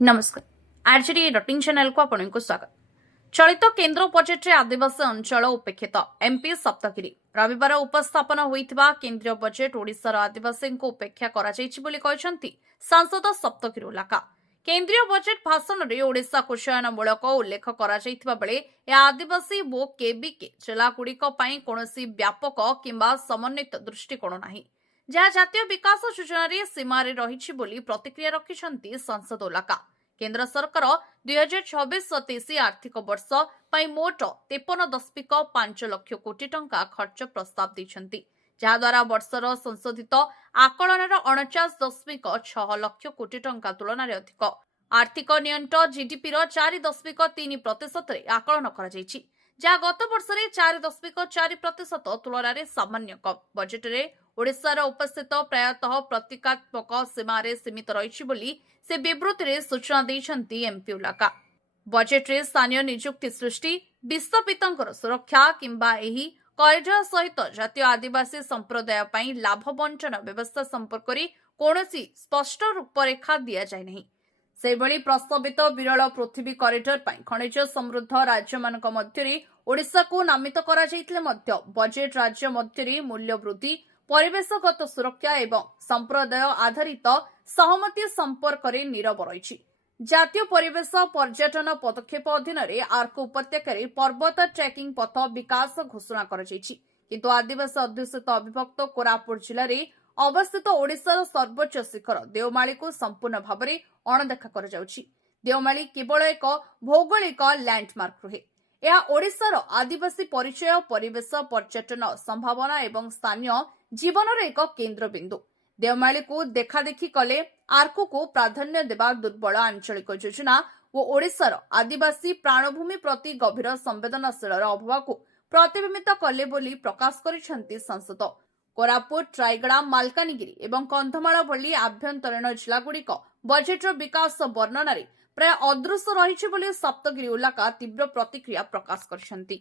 नमस्कार RJD rutting channel को आपको स्वागत। चलित केन्द्र बजेट आदिवासी अंचल उपेक्षित एमपी सप्तगिरी रविवार उपस्थापन होइथिबा केन्द्रीय बजेट ओडिशार आदिवासी उपेक्षा करा जायछि बोली कहछन्ति सांसद सप्तगिरी उल्लाका। केन्द्रीय बजेट भाषण में ओडिशा कुशयनमूलक उल्लेख करा जायथिबा बेले या आदिवासी वो केबीके जिलागुड़िक पई कोनोसी व्यापक किंबा समन्वित दृष्टिकोण नाही, जहाँ जातीय विकास योजन सीमार रही बोली प्रतिक्रिया रखिछन्ति सांसद उल्लाका। केन्द्र सरकार 2026-27 आर्थिक वर्ष पर मोट 53.5 लाख कोटी टंका खर्च प्रस्ताव देइछन्ति, जहाद्वारा वर्षर संशोधित आकलन 49.6 लाख कोटी टंका तुलन में अधिक। आर्थिक नियंट जीडीपी 4.3% आकलन करा जायछि, जहाँ गत वर्ष 4.4% तुलन में सामान्य कम। बजेट में ओडिशार उपस्थित प्रायतः प्रतीकात्मक सीमार सीमित रही बोली से विवृत्ति में सूचना देइछन्ति एमपी उल्लाका। बजेट में स्थानीय नियुक्ति सृष्टि, विस्थापितंकर सुरक्षा किंबा एही कॉरिडोर सहित जातीय आदिवासी संप्रदाय पई लाभ बंटन व्यवस्था संपर्क में कौनसी स्पष्ट रूपरेखा दिया जाय नहीं। सेबळी प्रस्तावित विरल पृथ्वी कॉरिडोर पई खनिज समृद्ध राज्य मानक मध्यरे ओडिशा को नामित करा जायतिले मध्य बजेट राज्य मध्यरे मूल्य वृद्धि, परिवेशगत सुरक्षा एवं संप्रदाय आधारित सहमति संपर्क में नीरव रही। जातीय परिवेश पर्यटन पदक्षेप अधीन आर्क उपत्यकार पर्वत ट्रेकिंग पथ विकास घोषणा कर किंतु आदिवासी अध्युषित अविभक्त कोरापुट जिले में अवस्थित ओडिशार सर्वोच्च शिखर देवमाली को संपूर्ण भाव में अणदेखा कर देवमाली केवल एक भौगोलिक लैंडमार्क रुहे। यह ओडिशार आदिवासी परिचय, परिवेश, पर्यटन संभावना एवं स्थानीय जीवन एक केन्द्र बिंदु। देवमाली को देखादेखी कले आर्क को प्राधान्य देवा दुर्बल आंचलिक योजना और ओडिशार आदिवासी प्राणभूमि प्रति गभीर संवेदनशील अभाव को प्रतिबिंबित कले बोली प्रकाश करिसेंति सांसद। कोरापुट, रायगड़ा, मालकानगिरी एवं कंधमाल भली आभ्यंतरीण जिलागुड़िक बजेट विकास वर्णन प्राय अदृश्य रही सप्तगिरी उल्लाका तीव्र प्रतिक्रिया प्रकाश करिसेंति।